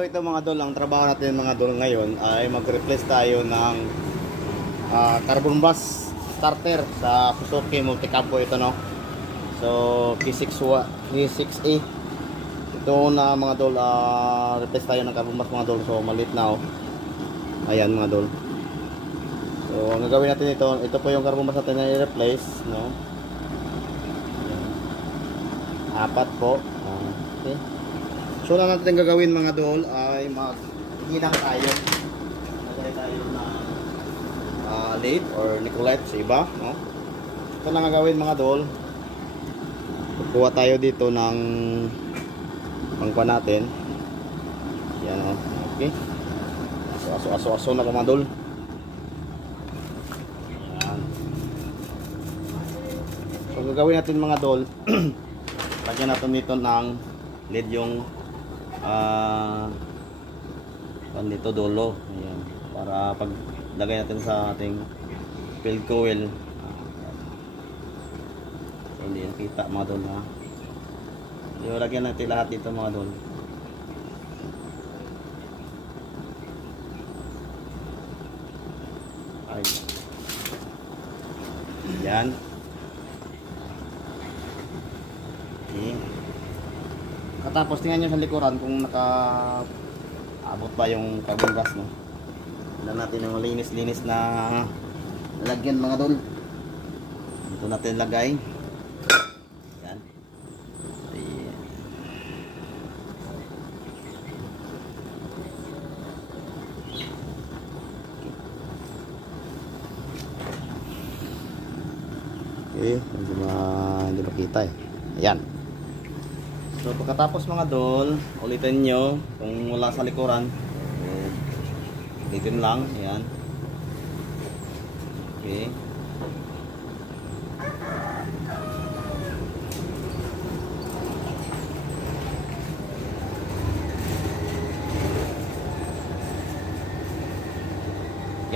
So ito mga dol, ang trabaho natin mga dol ngayon ay mag-replace tayo ng carbon bus starter sa Suzuki Multicab po ito, no. So P6A ito na mga dol, replace tayo ng carbon bus mga dol. So maliit na, oh. Ayan mga dol. So ang gagawin natin ito po yung carbon bus natin na i-replace, no. Apat po. Okay. So na natin gagawin mga dol ay maghinang tayo. Maglalagay tayo ng lead or Nicolette sa iba, no? Ito na gagawin mga dol. Kukuha tayo dito ng pangkuha natin. Yan, oh. Okay. So aso na mga dol. Yan. So gagawin natin mga dol. Lagyan natin dito ng lead yung dito dulo. Ayan. Para pag lagay natin sa ating field coil, so hindi nakita mga dol, ha. So lagyan natin lahat dito mga dol. Ay. Yan. Okay. Katapos tingnan nyo sa likuran kung naka-abot ba yung carbon gas, no. Tignan natin ng linis-linis na lalagyan mga dol. Dito natin lagay. Yan. Ayan. Okay, hindi makita eh. Ayan. So pagkatapos mga dol, ulitin nyo kung wala sa likuran. Ulitin lang, ayan. Okay.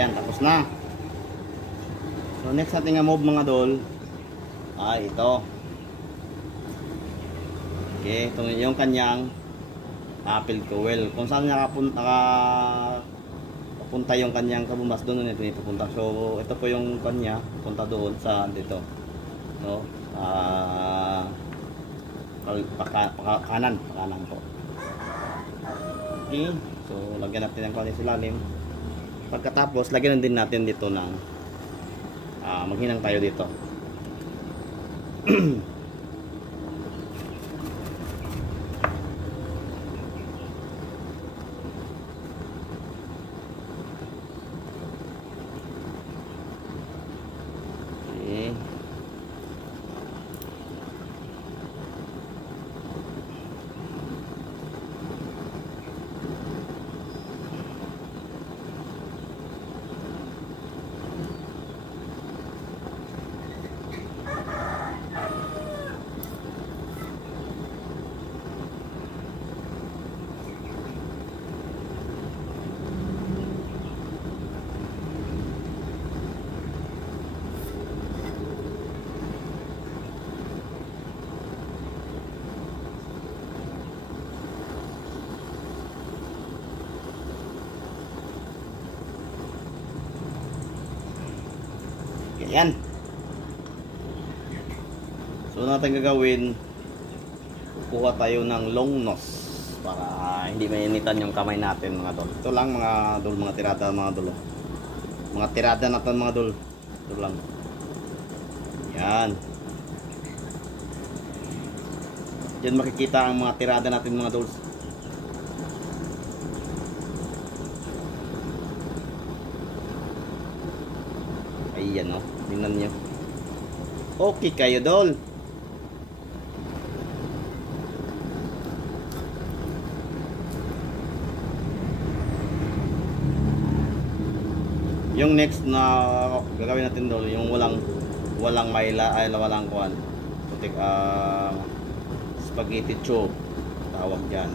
Yan, tapos na. So next natin nga move mga dol ay ito. Okay, ito yung kanyang field coil. Kung saan nakapunta yung kanyang carbon bus, doon ito pupunta. So ito po yung kanya, punta doon sa dito, no? Kanan po. Okay, so lagyan natin ng kanya sa ilalim. Pagkatapos lagyan din natin dito ng maghinang tayo dito. Yan. So natin gagawin, kukuha tayo ng long nose para hindi mainitan yung kamay natin mga dol. Ito lang mga dol, mga tirada mga dol. Mga tirada natin mga dol. Ito lang. Yan. Diyan makikita ang mga tirada natin mga dol. Ayan, oh. Tingnan nyo. Okay kayo dol. Yung next na gagawin natin dol, yung walang mayla ay walang kuan. Putik spaghetti chow tawag diyan.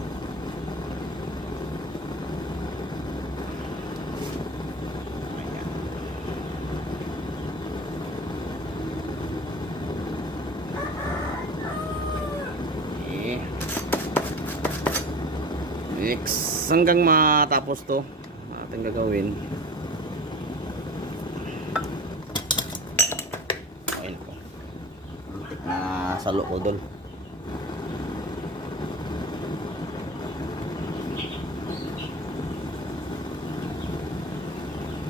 Next. hanggang matapos to ating gagawin. Ayun po. Muntik na sa loodol.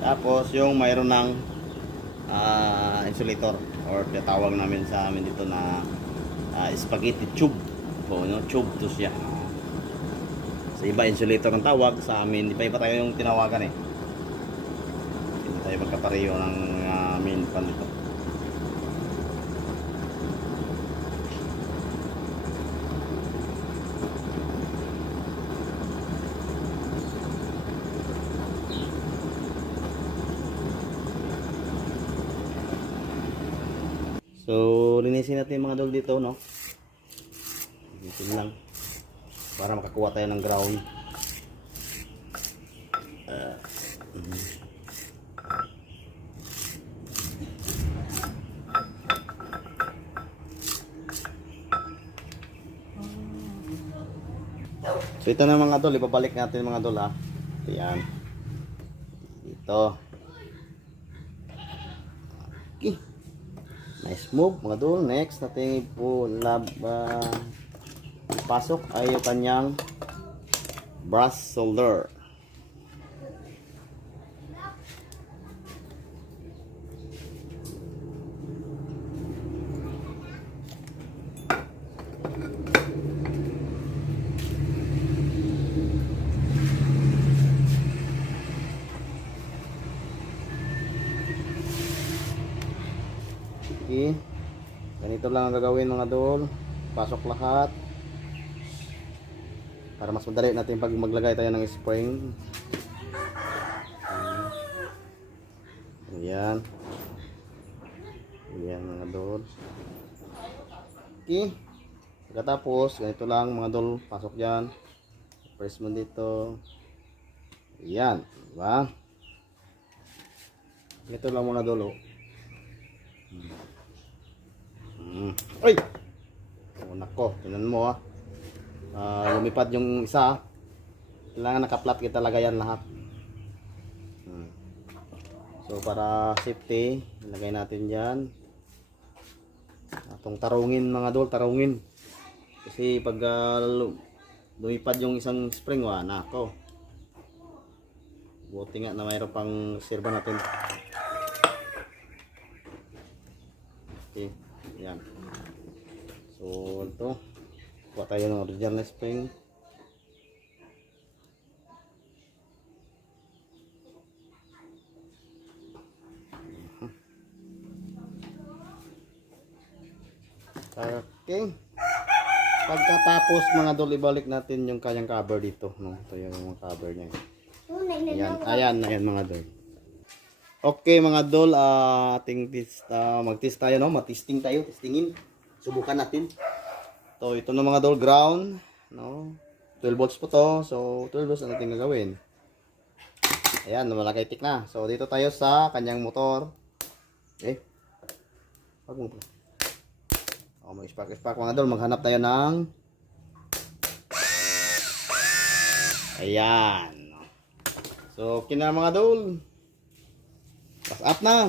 Tapos yung mayroon ng insulator or tinatawag namin sa amin dito na spaghetti tube. O, no? Tube to siya. Sa iba insulator ang tawag, sa amin iba tayo yung tinawagan eh. Hindi tayo magkapareho ng main pan dito. So, linisin natin yung mga dol dito, no? Linisin lang. Para makakuha tayo ng ground. So, ito na mga dol. Ibabalik natin mga dol, ha? Ito yan. Dito. Okay. Nice move mga dol. Next natin po pasok ay yung kanyang brass solder. Okay. Ganito lang ang gagawin mga dol. Pasok lahat. Para mas madali natin pag maglagay tayo ng spring. Ayan. Ayan mga dol. Okay. Pagkatapos, ganito lang mga dol. Pasok dyan. Press mo dito. Ayan. Diba? Ganito lang mga dol. Ay! Oh, nako, tingnan mo lumipad yung isa. Kailangan nakaplat kita talaga yan lahat. So para safety, ilagay natin dyan. Itong tarungin mga dol, tarungin. Kasi pag lumipad yung isang spring, nako. Buti nga na mayroon pang sirba natin. Okay. Yan. So, ito. Kuha tayo ng original spring. Okay. Pagkatapos mga dol, ibalik natin yung kanyang cover dito. No? Ito yung cover niya. Ayan. Ayan mga dol. Okay mga dol, mag-test tayo, no? Mag-testing tayo, testingin. Subukan natin. So ito na mga dol, ground, no? 12 volts po to. So 12 volts ang ating gagawin. Ayan, malaki tik na. So dito tayo sa kanyang motor. Okay. Wag mo po. Oh, may spark mga dol, maghanap tayo ng ayan. So okay na mga dol. Pass up na.